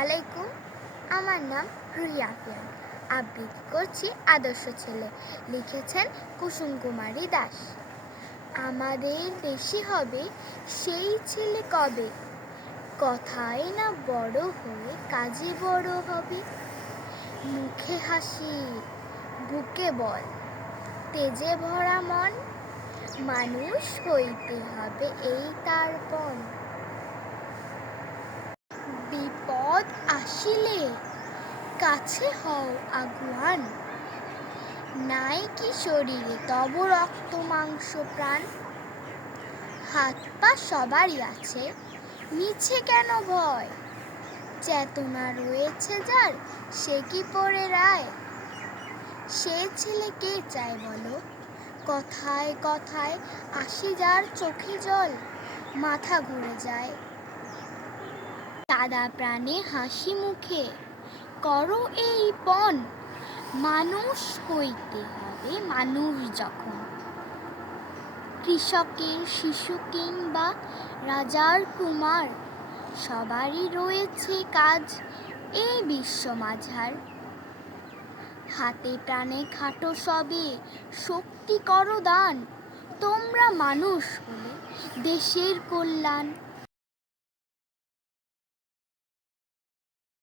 আলাইকুম। আমার নাম রুহি আফিয়ান। আবৃত্তি করছি আদর্শ ছেলে। লিখেছেন কুসুম কুমারী দাস। আমাদের দেশে হবে সেই ছেলে কবে, কথায় না বড় হয়ে কাজে বড় হবে। মুখে হাসি, বুকে বল, তেজে ভরা মন, মানুষ হইতে হবে এই তার পণ। বিপদ আসিলে কাছে হও আগুয়ান, নাই কি শরীরে তব রক্ত মাংস প্রাণ। হাত পা সবারই আছে, মিছে কেন ভয়, চেতনা রয়েছে যার সে কি পড়ে রায়। সে ছেলে কে চায় বলো, কথায় কথায় আসি যার চোখে জল, মাথা ঘুরে যায়। সাদা প্রাণে হাসি মুখে করো এই পণ, মানুষ হইতে হবে মানুষ যখন। কৃষকের শিশু কিংবা রাজার কুমার, সবারই রয়েছে কাজ এই বিশ্ব মাঝার। হাতে প্রাণে খাটো সবে, শক্তি করো দান, তোমরা মানুষ হলে দেশের কল্যাণ।